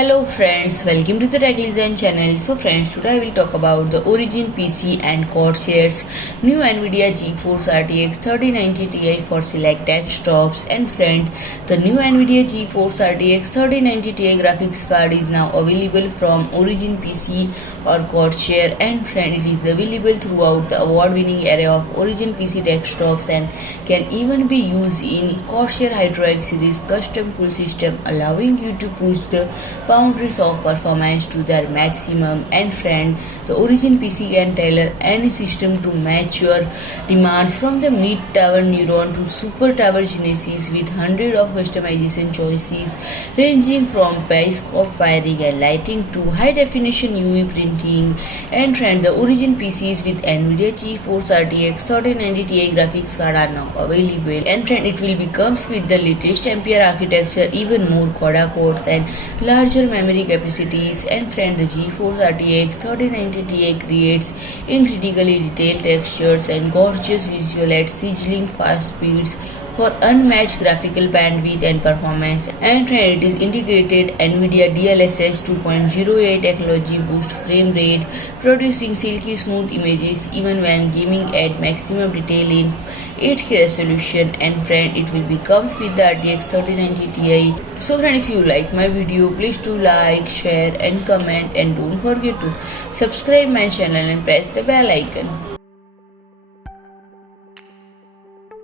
Hello friends, welcome to the Tech Design channel. So friends, today I will talk about the Origin PC and CORSAIR's new NVIDIA GeForce RTX 3090 Ti for select desktops. And friend, the new NVIDIA GeForce RTX 3090 Ti graphics card is now available from Origin PC or CORSAIR. And friend, it is available throughout the award-winning array of Origin PC desktops and can even be used in CORSAIR Hydro X Series custom cool system, allowing you to push the boundaries of performance to their maximum. And friend, the Origin PC can tailor any system to match your demands, from the mid-tower NEURON to super tower Genesis, with hundreds of customization choices ranging from bespoke firing and lighting to high-definition UV printing. And friend, the Origin PCs with NVIDIA GeForce RTX 3090 Ti graphics card are now available. And friend, it will be comes with the latest Ampere architecture, even more CUDA cores and larger memory capacities. And friend, the GeForce RTX 3090 Ti creates incredibly detailed textures and gorgeous visual at sizzling-fast speeds for unmatched graphical bandwidth and performance. And friend, it is integrated NVIDIA DLSS 2.08 technology boost frame rate, producing silky-smooth images even when gaming at maximum detail in 8K resolution. And friend, it will be comes with the RTX 3090 Ti. So friend, if you like my video, please do like, share and comment, and don't forget to subscribe my channel and press the bell icon.